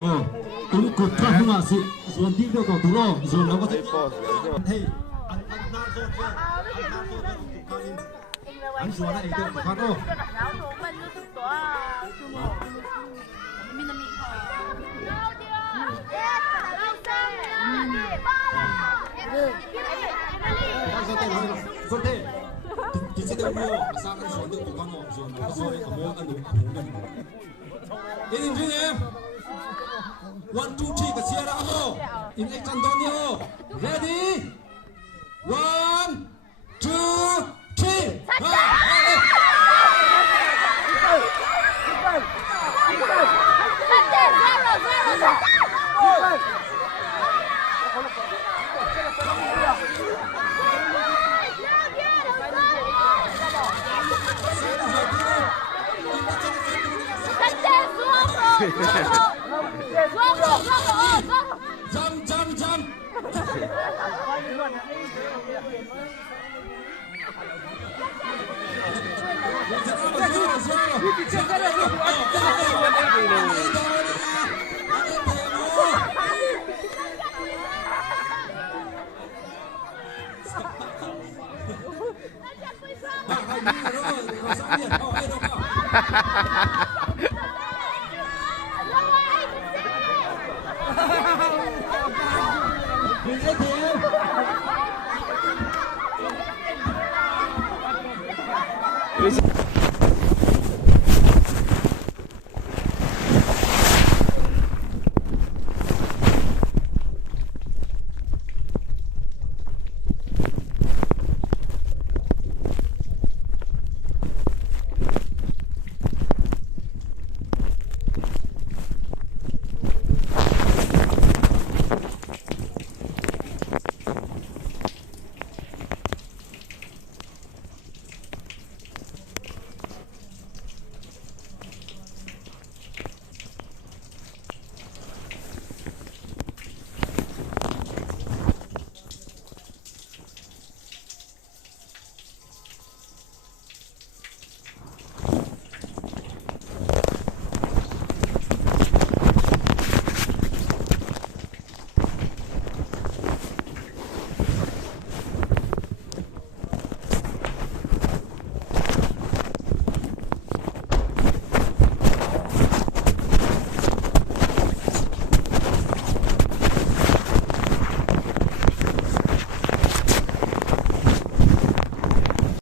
Cũng cột ra mà sự dồn đi được cầu tú rồi dồn nó có thể hey anh dồn này được phát đâu dồn thế thì sẽ được mua sang anh dồn được của con họ dồn nó dồn để có mua ăn được ini em 1, 2, 3 kasih ada kamu. In action Antonio. Ready? 1, 2, 3.